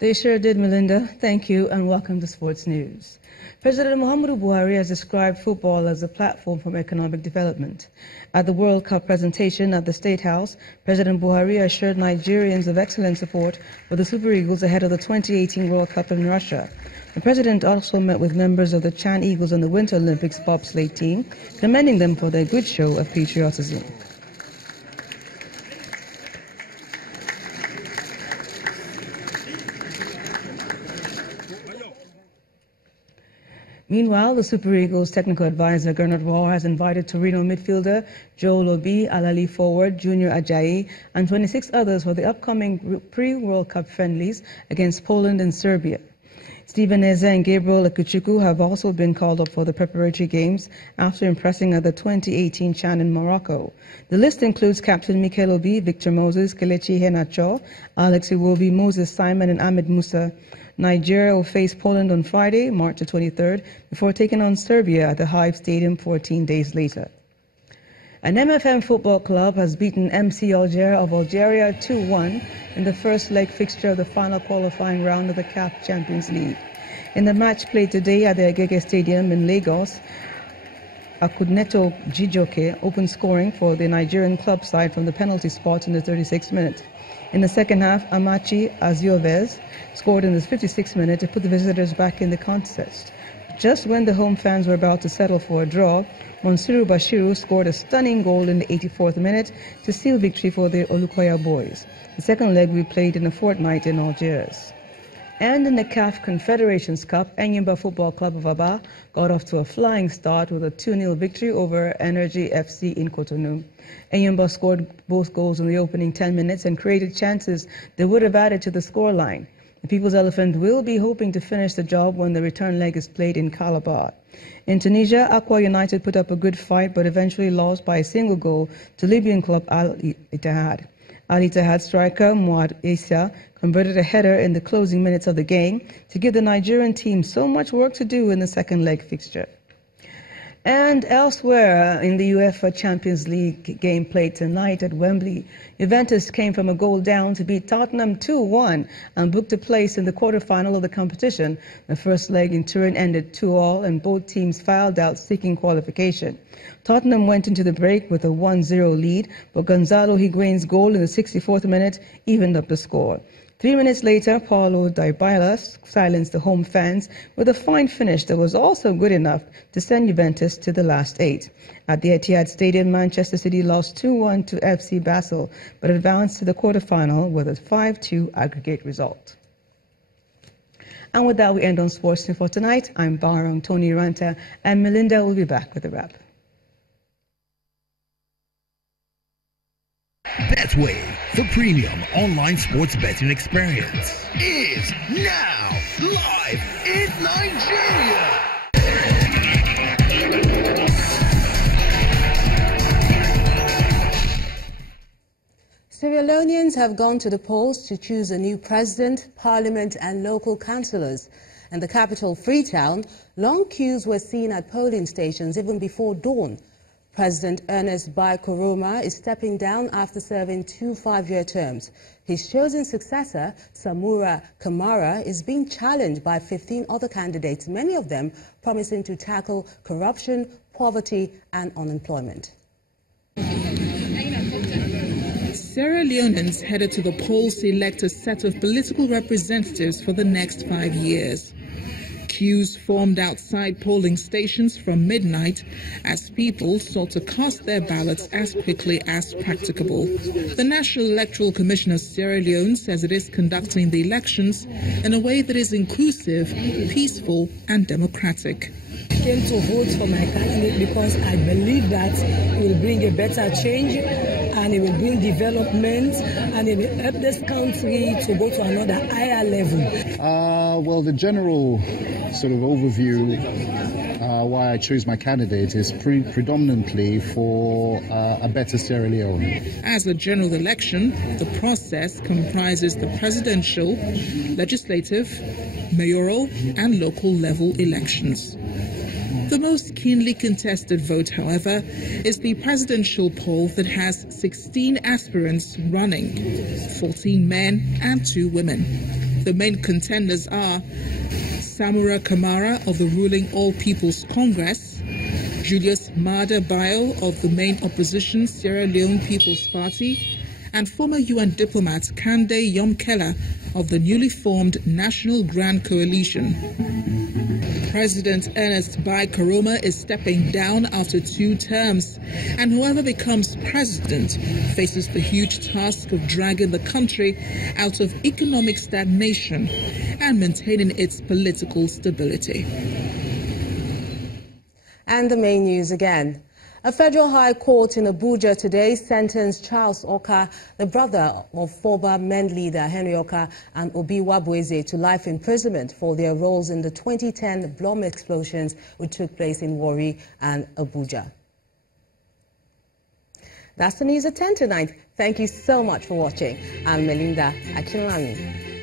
They sure did, Melinda. Thank you and welcome to Sports News. President Muhammadu Buhari has described football as a platform for economic development. At the World Cup presentation at the State House, President Buhari assured Nigerians of excellent support for the Super Eagles ahead of the 2018 World Cup in Russia. The president also met with members of the Chan Eagles and the Winter Olympics bobsleigh team, commending them for their good show of patriotism. Meanwhile, the Super Eagles technical advisor Gernot Rohr has invited Torino midfielder Joel Obi, Alali forward Junior Ajayi, and 26 others for the upcoming pre-World Cup friendlies against Poland and Serbia. Stephen Eze and Gabriel Akuchukwu have also been called up for the preparatory games after impressing at the 2018 Chan in Morocco. The list includes Captain Mikel Obi, Victor Moses, Kelechi Iheanacho, Alex Iwobi, Moses Simon, and Ahmed Musa. Nigeria will face Poland on Friday, March the 23rd, before taking on Serbia at the Hive Stadium 14 days later. An MFM football club has beaten MC Alger of Algeria 2-1 in the first leg fixture of the final qualifying round of the CAF Champions League. In the match played today at the Agege Stadium in Lagos, Akudneto Jijoke opened scoring for the Nigerian club side from the penalty spot in the 36th minute. In the second half, Amachi Aziovez scored in the 56th minute to put the visitors back in the contest. Just when the home fans were about to settle for a draw, Monsiru Bashiru scored a stunning goal in the 84th minute to seal victory for the Olukoya boys. The second leg will be played in a fortnight in Algiers. And in the CAF Confederations Cup, Enyimba Football Club of Aba got off to a flying start with a 2-0 victory over Energy FC in Cotonou. Enyimba scored both goals in the opening 10 minutes and created chances that would have added to the scoreline. The People's Elephant will be hoping to finish the job when the return leg is played in Calabar. In Tunisia, Aqua United put up a good fight but eventually lost by a single goal to Libyan club Al Ittihad. Al Ittihad striker Muad Issa converted a header in the closing minutes of the game to give the Nigerian team so much work to do in the second leg fixture. And elsewhere in the UEFA Champions League game played tonight at Wembley, Juventus came from a goal down to beat Tottenham 2-1 and booked a place in the quarter-final of the competition. The first leg in Turin ended 2-2 and both teams filed out seeking qualification. Tottenham went into the break with a 1-0 lead, but Gonzalo Higuain's goal in the 64th minute evened up the score. 3 minutes later, Paulo Dybala silenced the home fans with a fine finish that was also good enough to send Juventus to the last 8. At the Etihad Stadium, Manchester City lost 2-1 to FC Basel, but advanced to the quarter-final with a 5-2 aggregate result. And with that, we end on Sports News for tonight. I'm Barong Tony Ranta, and Melinda will be back with the wrap. Betway, the premium online sports betting experience, is now live in Nigeria. Sierra Leoneans have gone to the polls to choose a new president, parliament and local councillors. In the capital, Freetown, long queues were seen at polling stations even before dawn. President Ernest Bai Koroma is stepping down after serving 2 5-year terms. His chosen successor, Samura Kamara, is being challenged by 15 other candidates, many of them promising to tackle corruption, poverty and unemployment. Sierra Leoneans headed to the polls to elect a set of political representatives for the next 5 years. Queues formed outside polling stations from midnight as people sought to cast their ballots as quickly as practicable. The National Electoral Commission of Sierra Leone says it is conducting the elections in a way that is inclusive, peaceful and democratic. I came to vote for my candidate because I believe that it will bring a better change and it will bring development and it will help this country to go to another higher level. Well, the general sort of overview why I choose my candidate is predominantly for a better Sierra Leone. As a general election, the process comprises the presidential, legislative, mayoral and local level elections. The most keenly contested vote, however, is the presidential poll that has 16 aspirants running, 14 men and 2 women. The main contenders are Samura Kamara of the ruling All People's Congress, Julius Maada Bio of the main opposition Sierra Leone People's Party, and former UN diplomat Kande Yomkela of the newly formed National Grand Coalition. President Ernest Bai Koroma is stepping down after 2 terms, and whoever becomes president faces the huge task of dragging the country out of economic stagnation and maintaining its political stability. And the main news again. A federal high court in Abuja today sentenced Charles Oka, the brother of former men leader Henry Oka, and Obi Wabweze to life imprisonment for their roles in the 2010 bomb explosions which took place in Warri and Abuja. That's the news at 10 tonight. Thank you so much for watching. I'm Melinda Akinlami.